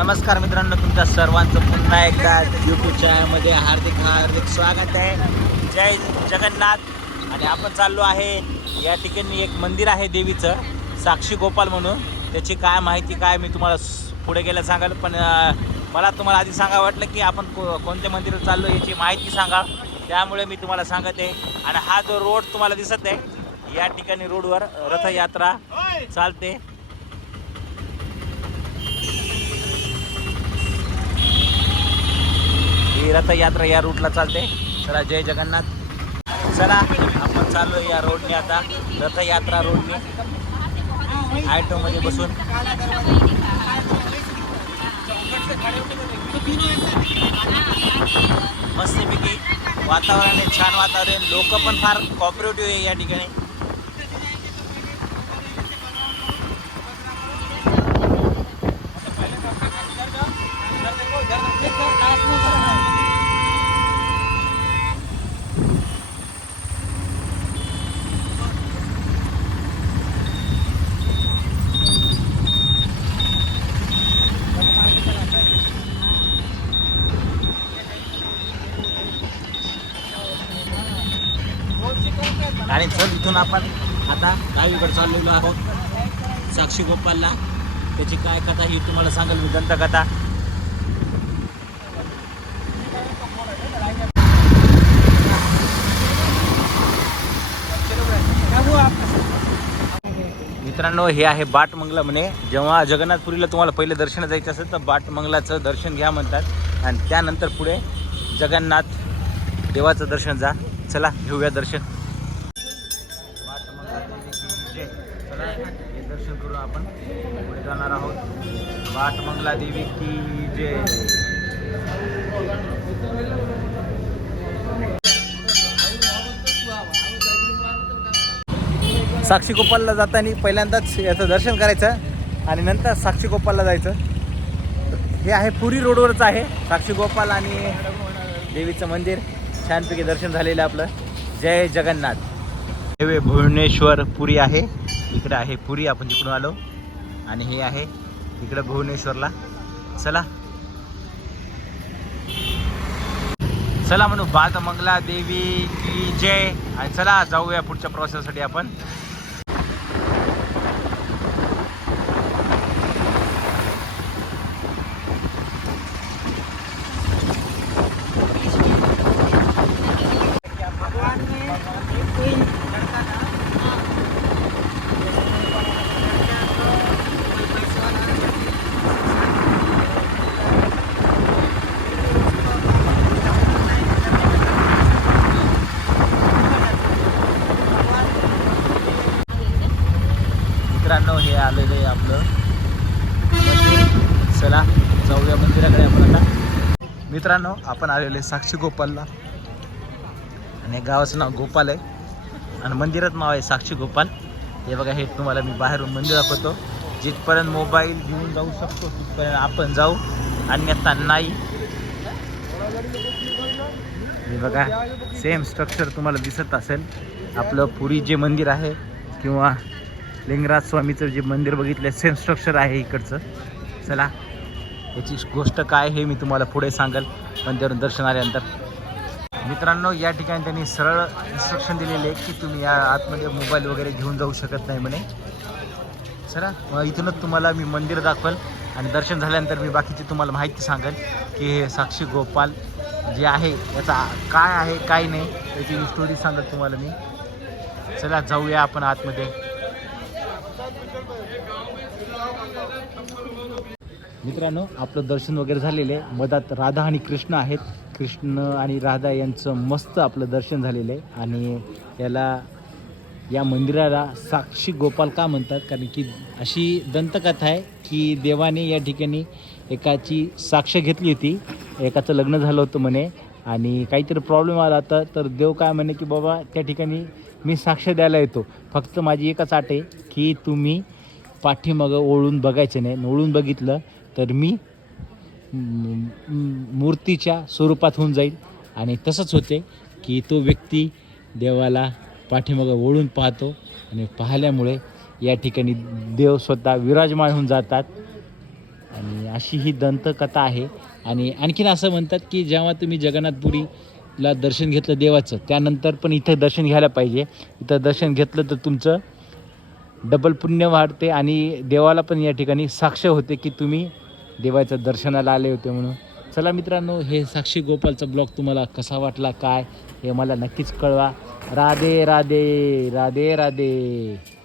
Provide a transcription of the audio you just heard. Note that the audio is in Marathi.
नमस्कार मित्रांनो तुमच्या सर्वांचं पुन्हा एकदा यूट्यूब चॅनलमध्ये हार्दिक हार्दिक स्वागत आहे. जय जगन्नाथ. आणि आपण चाललो आहे या ठिकाणी एक मंदिर आहे देवीचं साक्षी गोपाल म्हणून. त्याची काय माहिती काय मी तुम्हाला पुढे गेलं सांगाल. पण मला तुम्हाला आधी सांगा वाटलं की आपण को कोणत्या मंदिरात चाललो याची माहिती सांगा. त्यामुळे मी तुम्हाला सांगत. आहे आणि हा जो रोड तुम्हाला दिसत आहे या ठिकाणी रोडवर रथयात्रा चालते ही रथयात्रा या रूटला चालते. चला जय जगन्नाथ. चला आपण चाललो या रोडने आता. रथयात्रा रोडने मध्ये बसून. मस्तपैकी वातावरण आहे छान वातावरण. लोक पण फार कॉपरेटिव्ह आहे या ठिकाणी. आणि चल इथून आपण आता डावीकडे चाललेलो आहोत. साक्षी गोपालला. त्याची काय कथा ही तुम्हाला सांगेल मी दंतकथा. मित्रांनो हे आहे बाटमंगला म्हणे. जेव्हा जगन्नाथपुरीला तुम्हाला पहिले दर्शन जायचं असेल तर बाट मंगलाचं दर्शन घ्या म्हणतात. आणि त्यानंतर पुढे जगन्नाथ देवाचं दर्शन जा. चला घेऊया दर्शन. दर्शन करू आपण पुढे जाणार आहोत वाटमंगला देवी की जय साक्षी गोपालला जाताना पहिल्यांदाच याचं दर्शन करायचं आणि नंतर साक्षी गोपालला जायचं. हे आहे पुरी रोडवरच आहे. साक्षी गोपाल आणि देवीचं मंदिर. छानपैकी दर्शन झालेलं आपलं. जय जगन्नाथ. हे भुवनेश्वर पुरी आहे. इकडे आहे पुरी आपण तिकडून आलो. आणि हे आहे इकडं भुवनेश्वरला. चला. चला म्हणू बात मंगला देवी की जय. आणि चला जाऊया पुढच्या प्रवासासाठी आपण. मित्रांनो हे आलेलं आहे आपलं. चला जाऊया मंदिराकडे आपण आता. मित्रांनो आपण आलेलो आहे साक्षी गोपालला. आणि गावाचं नाव गोपाल आहे. आणि मंदिरात नाव आहे साक्षी गोपाल. हे बघा हे तुम्हाला मी बाहेरून मंदिर दाखवतो. जिथपर्यंत मोबाईल घेऊन जाऊ शकतो तिथपर्यंत आपण जाऊ. अन्यथा नाही. हे बघा सेम स्ट्रक्चर तुम्हाला दिसत असेल. आपलं पुरी जे मंदिर आहे किंवा लिंगराज स्वामीचं जे मंदिर बघितलं सेम स्ट्रक्चर आहे इकडचं. चला याची गोष्ट काय हे मी तुम्हाला पुढे सांगेल. मंदिर दर्शन आल्यानंतर. मित्रांनो या ठिकाणी त्यांनी सरळ इन्स्ट्रक्शन दिलेले आहे की तुम्ही या आतमध्ये मोबाईल वगैरे घेऊन जाऊ शकत नाही म्हणे. चला मग इथूनच तुम्हाला मी मंदिर दाखवेल आणि दर्शन झाल्यानंतर मी बाकीची तुम्हाला माहिती सांगेल की हे साक्षी गोपाल जे आहे याचा काय आहे काय नाही याची स्टोरी सांगत तुम्हाला मी. चला जाऊया आपण आतमध्ये. मित्रांनो आपलं दर्शन वगैरे झालेलं आहे. मधात राधा आणि कृष्ण आहेत. कृष्ण आणि राधा यांचं मस्त आपलं दर्शन झालेलं आहे. आणि याला या मंदिराला साक्षी गोपाल का म्हणतात? कारण की अशी दंतकथा आहे की देवाने या ठिकाणी एकाची साक्ष घेतली होती. एकाचं लग्न झालं होतं म्हणे. आणि काहीतरी प्रॉब्लेम आला होता. तर देव काय म्हणे की बाबा त्या ठिकाणी मी साक्ष द्यायला येतो. फक्त माझी एकच आट आहे की तुम्ही पाठीमागं ओळून बघायचं नाही. ओळून बघितलं तर मी मूर्तीच्या स्वरूपात होऊन जाईल. आणि तसंच होते की तो व्यक्ती देवाला पाठीमागं ओढून पाहतो आणि पाहिल्यामुळे या ठिकाणी देव स्वतः विराजमान होऊन जातात. आणि अशी ही दंतकथा आहे. आणि आणखीन असं म्हणतात की जेव्हा तुम्ही जगन्नाथपुरीला दर्शन घेतलं देवाचं त्यानंतर पण इथं दर्शन घ्यायला पाहिजे. इथं दर्शन घेतलं तर तुमचं डबल पुण्य वाढते आणि देवाला पण या ठिकाणी साक्ष होते की तुम्ही देवाच्या दर्शनाला आले होते म्हणून. चला मित्रांनो हे साक्षी गोपालचा ब्लॉग तुम्हाला कसा वाटला काय हे मला नक्कीच कळवा. राधे राधे राधे राधे.